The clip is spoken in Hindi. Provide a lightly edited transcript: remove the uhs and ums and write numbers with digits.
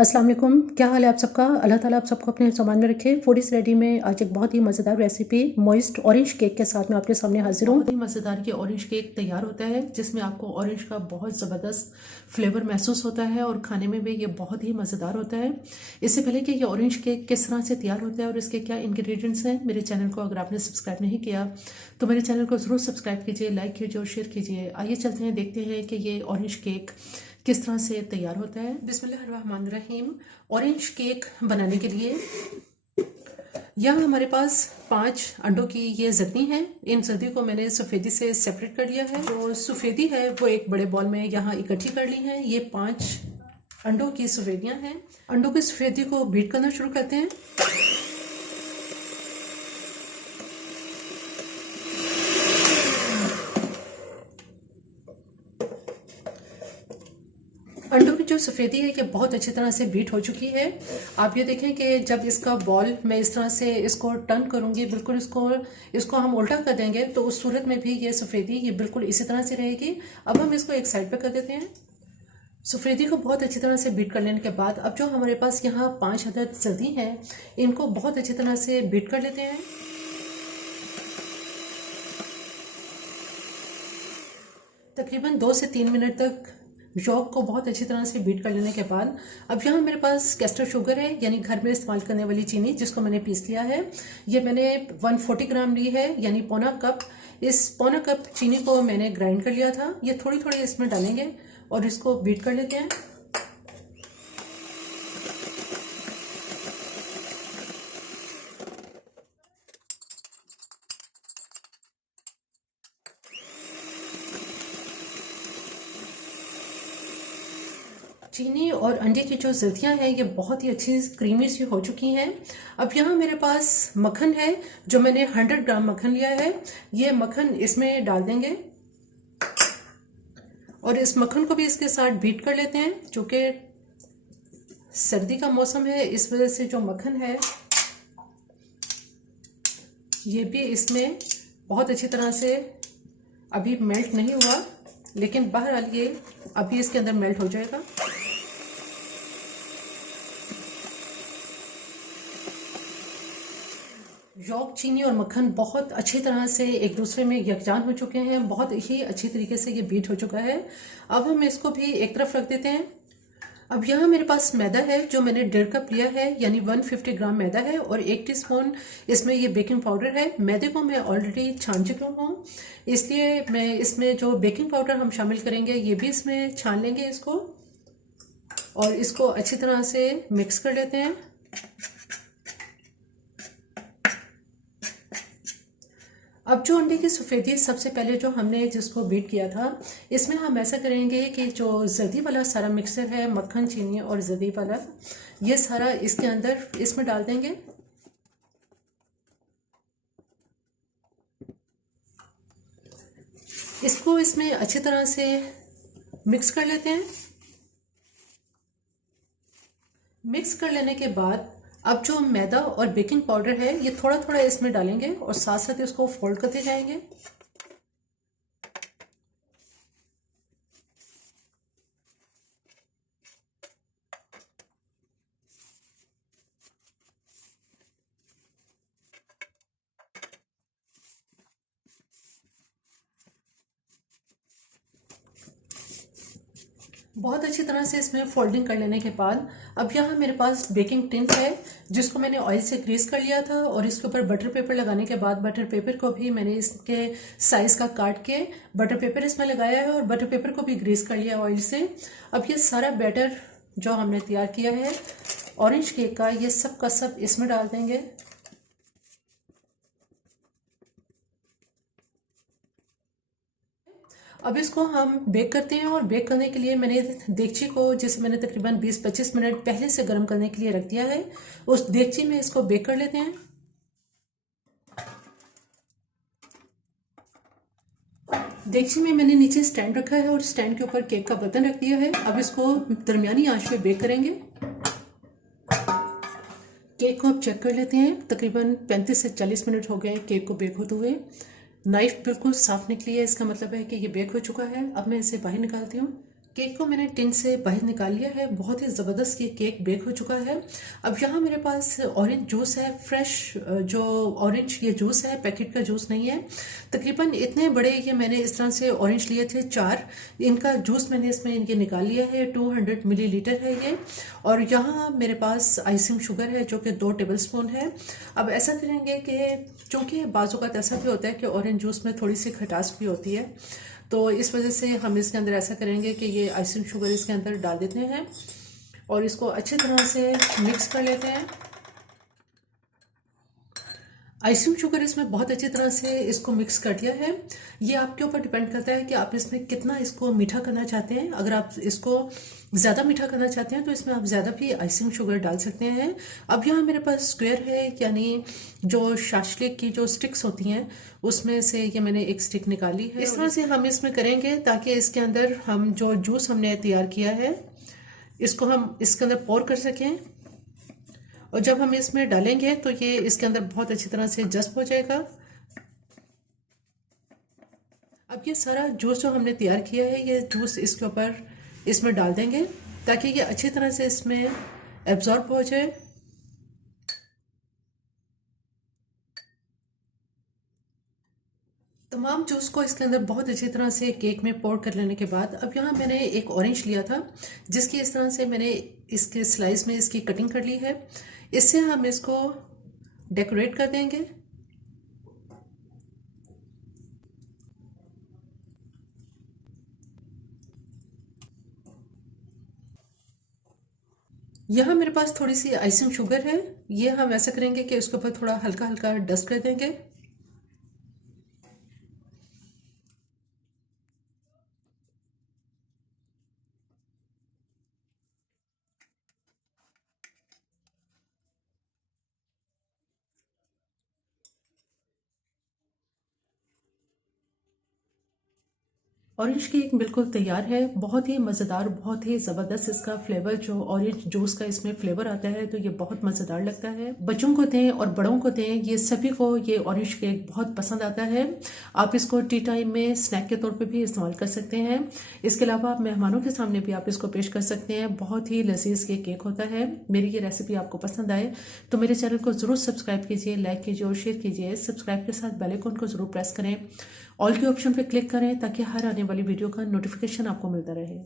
अस्सलाम वालेकुम। क्या हाल है आप सबका? अल्लाह ताला आप सबको अपने सामान में रखे। फूडीज रेडी में आज एक बहुत ही मज़ेदार रेसिपी मॉइस्ट ऑरेंज केक के साथ मैं आपके सामने हाजिर हूँ। बहुत ही मज़ेदार ये ऑरेंज केक तैयार होता है जिसमें आपको ऑरेंज का बहुत ज़बरदस्त फ्लेवर महसूस होता है और खाने में भी ये बहुत ही मज़ेदार होता है। इससे पहले कि ये ऑरेंज केक किस तरह से तैयार होता है और इसके क्या इंग्रेडिएंट्स हैं, मेरे चैनल को अगर आपने सब्सक्राइब नहीं किया तो मेरे चैनल को ज़रूर सब्सक्राइब कीजिए, लाइक कीजिए और शेयर कीजिए। आइए चलते हैं, देखते हैं कि ये ऑरेंज केक किस तरह से तैयार होता है। बिस्मिल्लाहिर्रहमानिर्रहीम। ऑरेंज केक बनाने के लिए यहाँ हमारे पास 5 अंडों की ये जर्दी है। इन जर्दी को मैंने सफ़ेदी से सेपरेट कर लिया है। जो सफ़ेदी है वो एक बड़े बॉल में यहाँ इकट्ठी कर ली है। ये 5 अंडों की सफ़ेदियाँ हैं। अंडों की सफ़ेदी को बीट करना शुरू करते हैं। अंडों की जो सफ़ेदी है ये बहुत अच्छी तरह से बीट हो चुकी है। आप ये देखें कि जब इसका बॉल मैं इस तरह से इसको टर्न करूंगी, बिल्कुल इसको हम उल्टा कर देंगे तो उस सूरत में भी ये सफ़ेदी ये बिल्कुल इसी तरह से रहेगी। अब हम इसको एक साइड पे कर देते हैं। सफ़ेदी को बहुत अच्छी तरह से बीट कर लेने के बाद अब जो हमारे पास यहाँ 5 अदद जर्दी हैं इनको बहुत अच्छी तरह से बीट कर लेते हैं। तकरीबन 2 से 3 मिनट तक यॉक को बहुत अच्छी तरह से बीट कर लेने के बाद अब यहाँ मेरे पास कैस्टर शुगर है, यानी घर में इस्तेमाल करने वाली चीनी, जिसको मैंने पीस लिया है। ये मैंने 140 ग्राम ली है, यानी पौना कप। इस पौना कप चीनी को मैंने ग्राइंड कर लिया था। ये थोड़ी थोड़ी इसमें डालेंगे और इसको बीट कर लेते हैं। चीनी और अंडे की जो जर्दियाँ हैं ये बहुत ही अच्छी क्रीमी सी हो चुकी हैं। अब यहाँ मेरे पास मक्खन है, जो मैंने 100 ग्राम मक्खन लिया है। ये मक्खन इसमें डाल देंगे और इस मक्खन को भी इसके साथ बीट कर लेते हैं। चूँकि सर्दी का मौसम है इस वजह से जो मक्खन है ये भी इसमें बहुत अच्छी तरह से अभी मेल्ट नहीं हुआ, लेकिन बहरहाल ये अभी इसके अंदर मेल्ट हो जाएगा। यॉक, चीनी और मक्खन बहुत अच्छी तरह से एक दूसरे में यकजान हो चुके हैं। बहुत ही अच्छी तरीके से ये बीट हो चुका है। अब हम इसको भी एक तरफ रख देते हैं। अब यहाँ मेरे पास मैदा है, जो मैंने 1.5 कप लिया है, यानी 150 ग्राम मैदा है और 1 टीस्पून इसमें ये बेकिंग पाउडर है। मैदे को मैं ऑलरेडी छान चुकी हूँ, इसलिए मैं इसमें जो बेकिंग पाउडर हम शामिल करेंगे ये भी इसमें छान लेंगे इसको और इसको अच्छी तरह से मिक्स कर लेते हैं। अब जो अंडे की सफ़ेदी सबसे पहले जो हमने जिसको बीट किया था, इसमें हम ऐसा करेंगे कि जो जर्दी वाला सारा मिक्सर है, मक्खन, चीनी और जर्दी वाला, ये सारा इसके अंदर इसमें डाल देंगे। इसको इसमें अच्छी तरह से मिक्स कर लेते हैं। मिक्स कर लेने के बाद अब जो मैदा और बेकिंग पाउडर है ये थोड़ा थोड़ा इसमें डालेंगे और साथ साथ इसको फोल्ड करते जाएंगे। बहुत अच्छी तरह से इसमें फोल्डिंग कर लेने के बाद अब यहाँ मेरे पास बेकिंग टिन है, जिसको मैंने ऑयल से ग्रीस कर लिया था और इसके ऊपर बटर पेपर लगाने के बाद बटर पेपर को भी मैंने इसके साइज का काट के बटर पेपर इसमें लगाया है और बटर पेपर को भी ग्रीस कर लिया ऑयल से। अब ये सारा बैटर जो हमने तैयार किया है ऑरेंज केक का, ये सब का सब इसमें डाल देंगे। अब इसको हम बेक करते हैं और बेक करने के लिए मैंने देगची को, जिसे मैंने तकरीबन 20-25 मिनट पहले से गर्म करने के लिए रख दिया है, उस देगची में इसको बेक कर लेते हैं। देगची में मैंने नीचे स्टैंड रखा है और स्टैंड के ऊपर केक का बर्तन रख दिया है। अब इसको दरमियानी आंच पे बेक करेंगे। केक को अब चेक कर लेते हैं। तकरीबन 35 से 40 मिनट हो गए केक को बेक होते हुए। नाइफ बिल्कुल साफ निकली है, इसका मतलब है कि ये बेक हो चुका है। अब मैं इसे बाहर निकालती हूँ। केक को मैंने टिन से बाहर निकाल लिया है। बहुत ही ज़बरदस्त ये केक बेक हो चुका है। अब यहाँ मेरे पास ऑरेंज जूस है, फ्रेश जो ऑरेंज ये जूस है, पैकेट का जूस नहीं है। तकरीबन इतने बड़े ये मैंने इस तरह से ऑरेंज लिए थे 4, इनका जूस मैंने इसमें इनके निकाल लिया है। 200 मिलीलीटर है ये। और यहाँ मेरे पास आइसिंग शुगर है जो कि 2 टेबलस्पून है। अब ऐसा करेंगे कि चूँकि बाज़ू का ऐसा भी होता है कि ऑरेंज जूस में थोड़ी सी खटास भी होती है, तो इस वजह से हम इसके अंदर ऐसा करेंगे कि ये आइसिंग शुगर इसके अंदर डाल देते हैं और इसको अच्छी तरह से मिक्स कर लेते हैं। आइसिंग शुगर इसमें बहुत अच्छी तरह से इसको मिक्स कर दिया है। ये आपके ऊपर डिपेंड करता है कि आप इसमें कितना इसको मीठा करना चाहते हैं। अगर आप इसको ज़्यादा मीठा करना चाहते हैं तो इसमें आप ज़्यादा भी आइसिंग शुगर डाल सकते हैं। अब यहाँ मेरे पास स्क्वायर है, यानी जो शाशलिक की जो स्टिक्स होती हैं उसमें से ये मैंने एक स्टिक निकाली है। इस तरह से हम इसमें करेंगे ताकि इसके अंदर हम जो जूस हमने तैयार किया है इसको हम इसके अंदर पोर कर सकें, और जब हम इसमें डालेंगे तो ये इसके अंदर बहुत अच्छी तरह से जज्ब हो जाएगा। अब ये सारा जूस जो हमने तैयार किया है ये जूस इसके ऊपर इसमें डाल देंगे ताकि ये अच्छी तरह से इसमें एब्जॉर्ब हो जाए। तमाम जूस को इसके अंदर बहुत अच्छी तरह से केक में पोर कर लेने के बाद अब यहाँ मैंने एक ऑरेंज लिया था जिसकी इस तरह से मैंने इसके स्लाइस में इसकी कटिंग कर ली है। इससे हम इसको डेकोरेट कर देंगे। यहाँ मेरे पास थोड़ी सी आइसिंग शुगर है, ये हम ऐसा करेंगे कि उसके ऊपर थोड़ा हल्का हल्का डस्ट कर देंगे। ऑरेंज केक बिल्कुल तैयार है। बहुत ही मज़ेदार, बहुत ही ज़बरदस्त इसका फ्लेवर, जो ऑरेंज जूस का इसमें फ्लेवर आता है तो ये बहुत मज़ेदार लगता है। बच्चों को दें और बड़ों को दें, ये सभी को ये ऑरेंज केक बहुत पसंद आता है। आप इसको टी टाइम में स्नैक के तौर पे भी इस्तेमाल कर सकते हैं। इसके अलावा आप मेहमानों के सामने भी आप इसको पेश कर सकते हैं। बहुत ही लजीज ये केक होता है। मेरी ये रेसिपी आपको पसंद आए तो मेरे चैनल को ज़रूर सब्सक्राइब कीजिए, लाइक कीजिए और शेयर कीजिए। सब्सक्राइब के साथ बेल आइकन को ज़रूर प्रेस करें, ऑल के ऑप्शन पर क्लिक करें ताकि हर आने वाली वीडियो का नोटिफिकेशन आपको मिलता रहे।